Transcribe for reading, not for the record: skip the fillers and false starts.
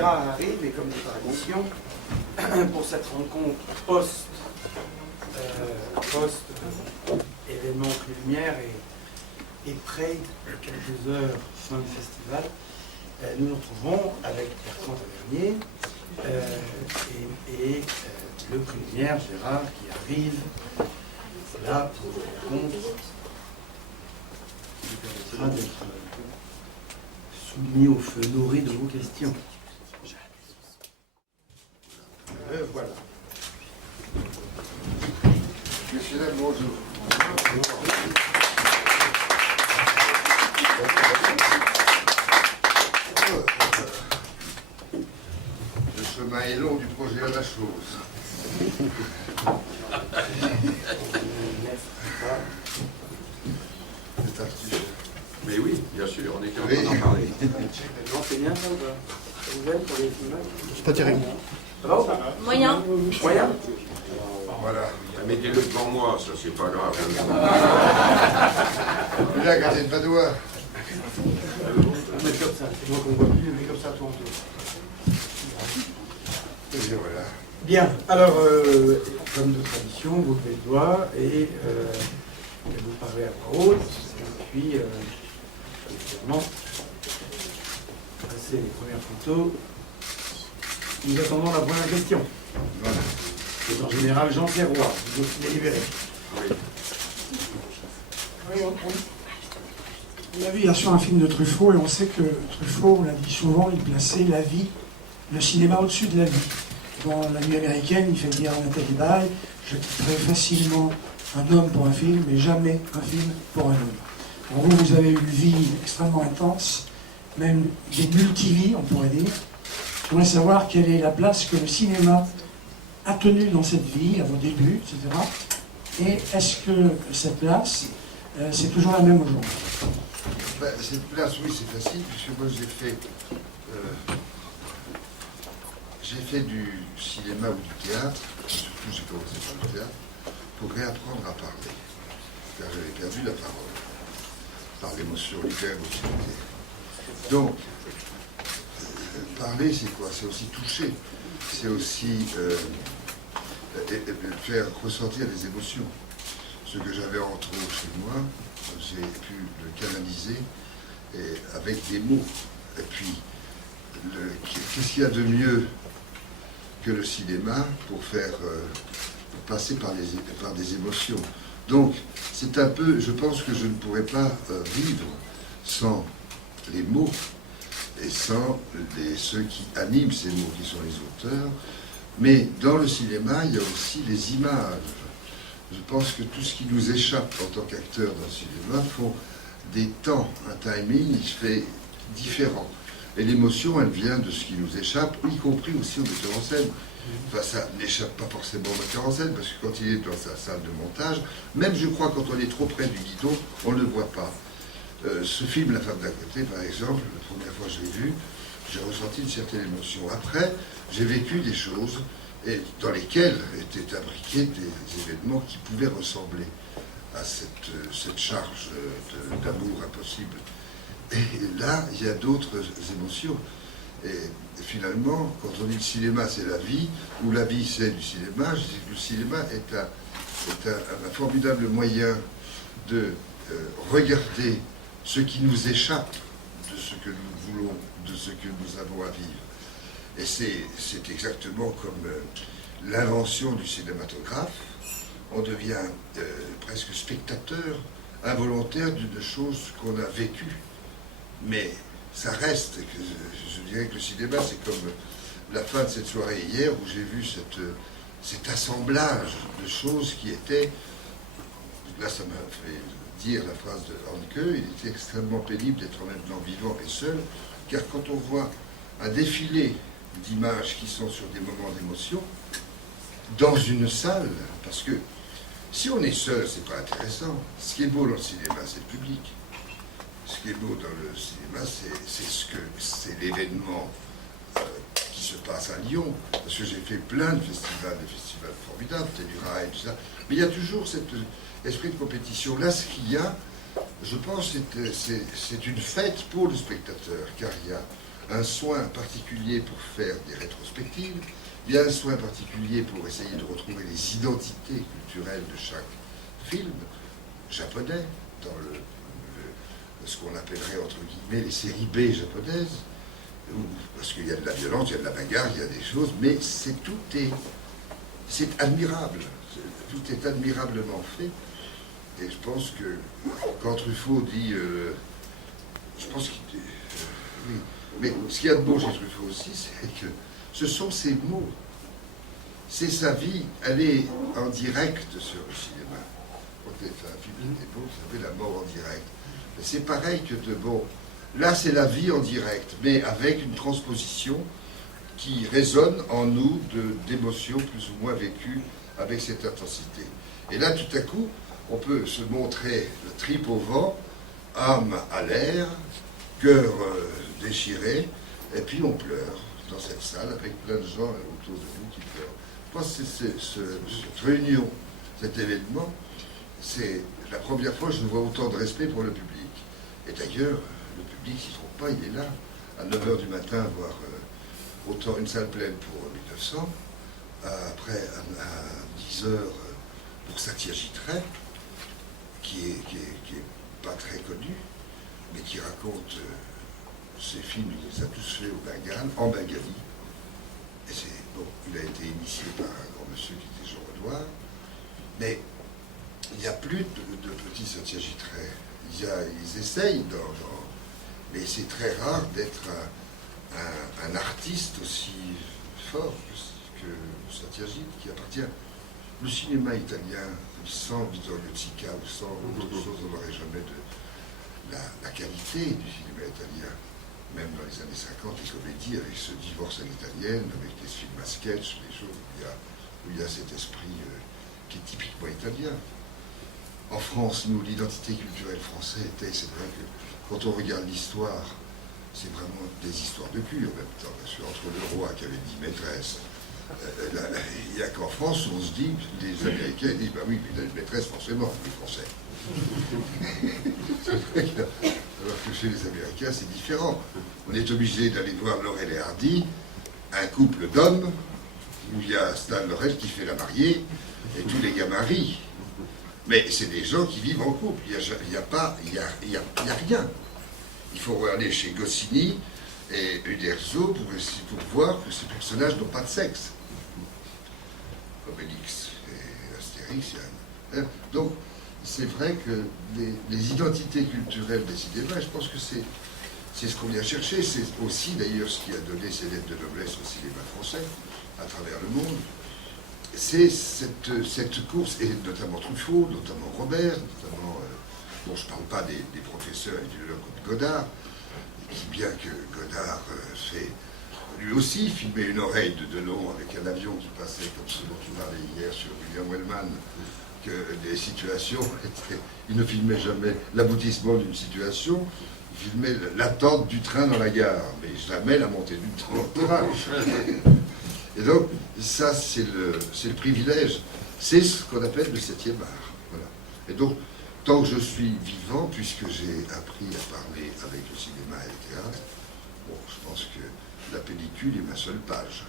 Gérard arrive, et comme dit par émotion, pour cette rencontre post-événement Prix Lumière et près de quelques heures fin du festival, nous nous retrouvons avec Bertrand Tavernier et le Prix Lumière, Gérard, qui arrive là pour une rencontre qui permettra d'être soumis au feu nourri de vos questions. Voilà. Messieurs, dames, bonjour. Le chemin est long du projet à la chose. C'est Arthur. Mais oui, bien sûr, on est en Oui. train d'en parler. Non, c'est bien ça ou pas? Ça vous aime pour les images? C'est pas terrible. Ça va ou pas? Moyen. Moyen? Voilà. Mettez-le devant moi, ça c'est pas grave. Là, gardez pas doigt. On met comme ça, c'est moi qu'on voit plus, mais comme ça, tout en tout. Et bien voilà. Bien, alors, comme de tradition, vous levez le doigt et vous parlez à voix haute, et puis, évidemment, passer les premières photos. Nous attendons la première question. Voilà. C'est en général Jean Serrois, vous aussi délibéré. Oui. On a vu hier soir un film de Truffaut et on sait que Truffaut, on l'a dit souvent, il plaçait la vie, le cinéma au-dessus de la vie. Dans La Nuit américaine, il fait dire à Nathalie Baye, je quitterai facilement un homme pour un film, mais jamais un film pour un homme. Alors vous avez une vie extrêmement intense, même des multivies, on pourrait dire. Je voudrais savoir quelle est la place que le cinéma a tenue dans cette vie, à vos débuts, etc. Et est-ce que cette place, c'est toujours la même aujourd'hui? Ben, cette place, oui, c'est facile, puisque moi j'ai fait du cinéma ou du théâtre, surtout j'ai commencé par le théâtre, pour réapprendre à parler. Car j'avais perdu la parole, par l'émotion, l'hyper-émotivité. Donc, parler, c'est quoi? C'est aussi toucher, c'est aussi faire ressentir des émotions. Ce que j'avais en trop chez moi, j'ai pu le canaliser avec des mots. Et puis, qu'est-ce qu'il y a de mieux que le cinéma pour faire passer par des émotions? Donc, c'est un peu, je pense que je ne pourrais pas vivre sans les mots et sans ceux qui animent ces mots, qui sont les auteurs. Mais dans le cinéma, il y a aussi les images. Je pense que tout ce qui nous échappe en tant qu'acteur dans le cinéma font des temps, un timing fait différent. Et l'émotion, elle vient de ce qui nous échappe, y compris aussi au metteur en scène. Enfin, ça n'échappe pas forcément au metteur en scène, parce que quand il est dans sa salle de montage, même je crois quand on est trop près du guidon, on ne le voit pas. Ce film, La femme d'à côté, par exemple, la première fois que je l'ai vu, j'ai ressenti une certaine émotion. Après, j'ai vécu des choses et dans lesquelles étaient imbriqués des événements qui pouvaient ressembler à cette charge d'amour impossible. Et là, il y a d'autres émotions. Et finalement, quand on dit le cinéma, c'est la vie, ou la vie, c'est du cinéma, je dis que le cinéma est un formidable moyen de regarder ce qui nous échappe de ce que nous voulons, de ce que nous avons à vivre. Et c'est exactement comme l'invention du cinématographe. On devient presque spectateur involontaire d'une chose qu'on a vécue. Mais ça reste, je dirais que le cinéma, c'est comme la fin de cette soirée hier où j'ai vu cet assemblage de choses qui étaient... Là, ça m'a fait dire la phrase de Hanke, il était extrêmement pénible d'être en même temps vivant et seul, car quand on voit un défilé d'images qui sont sur des moments d'émotion, dans une salle, parce que si on est seul, c'est pas intéressant. Ce qui est beau dans le cinéma, c'est le public. Ce qui est beau dans le cinéma, c'est l'événement qui se passe à Lyon, parce que j'ai fait plein de festivals, des festivals formidables, Telluride et tout ça, mais il y a toujours cet esprit de compétition. Là, ce qu'il y a, je pense, c'est une fête pour le spectateur, car il y a un soin particulier pour faire des rétrospectives, il y a un soin particulier pour essayer de retrouver les identités culturelles de chaque film japonais, dans ce qu'on appellerait entre guillemets les séries B japonaises, parce qu'il y a de la violence, il y a de la bagarre, il y a des choses, mais c'est admirable, tout est admirablement fait. Et je pense que quand Truffaut dit, je pense qu'il dit, oui, mais ce qu'il y a de beau chez Truffaut aussi, c'est que ce sont ses mots, c'est sa vie, elle est en direct sur le cinéma. Quand un film qui est beau, vous savez, la mort en direct. C'est pareil que de bon. Là, c'est la vie en direct, mais avec une transposition qui résonne en nous d'émotions plus ou moins vécues avec cette intensité. Et là, tout à coup, on peut se montrer le trip au vent, âme à l'air, cœur déchiré, et puis on pleure dans cette salle avec plein de gens autour de nous qui pleurent. Je pense que cette réunion, cet événement, c'est la première fois que je vois autant de respect pour le public. Et d'ailleurs, le public s'y trompe pas, il est là. À 9h du matin, voir autant une salle pleine pour 1900, après à 10h pour Satyajit Ray, qui est pas très connu, mais qui raconte ses films, il les a tous faits au Bengale, en Bengali. Et c'est bon, il a été initié par un grand monsieur qui était Jean Renoir, mais il n'y a plus de petits Satyajit Ray. Ils essayent, mais c'est très rare d'être un artiste aussi fort que Satyajit, qui appartient. Le cinéma italien, sans Vittorio Sica ou sans autre chose, on n'aurait jamais la qualité du cinéma italien. Même dans les années 50, les comédies, avec ce divorce à l'italienne, avec les films à sketch, les choses où il y a cet esprit qui est typiquement italien. En France, nous, l'identité culturelle française était, c'est vrai que quand on regarde l'histoire, c'est vraiment des histoires de cul en même temps, parce qu'entre le roi qui avait 10 maîtresses, il n'y a qu'en France où on se dit, les Américains disent, bah oui, il a une maîtresse forcément, les Français. Alors que chez les Américains, c'est différent. On est obligé d'aller voir Laurel et Hardy, un couple d'hommes, où il y a Stan Laurel qui fait la mariée, et tous les gars marient. Mais c'est des gens qui vivent en couple. Il n'y a rien. Il faut aller chez Goscinny et Uderzo pour voir que ces personnages n'ont pas de sexe. Obélix et Astérix. Donc, c'est vrai que les identités culturelles des cinémas, je pense que c'est ce qu'on vient chercher. C'est aussi d'ailleurs ce qui a donné ces lettres de noblesse au cinéma français à travers le monde. C'est cette course, et notamment Truffaut, notamment Robert, notamment, bon, je ne parle pas des professeurs et du comme Godard, qui bien que Godard fait lui aussi filmer une oreille de Delon avec un avion qui passait comme ce dont tu parlais hier sur William Wellman, que des situations étaient, il ne filmait jamais l'aboutissement d'une situation, il filmait l'attente du train dans la gare, mais jamais la montée du train. Et donc, ça, c'est le privilège. C'est ce qu'on appelle le 7e art. Voilà. Et donc, tant que je suis vivant, puisque j'ai appris à parler avec le cinéma et le théâtre, bon, je pense que la pellicule est ma seule page.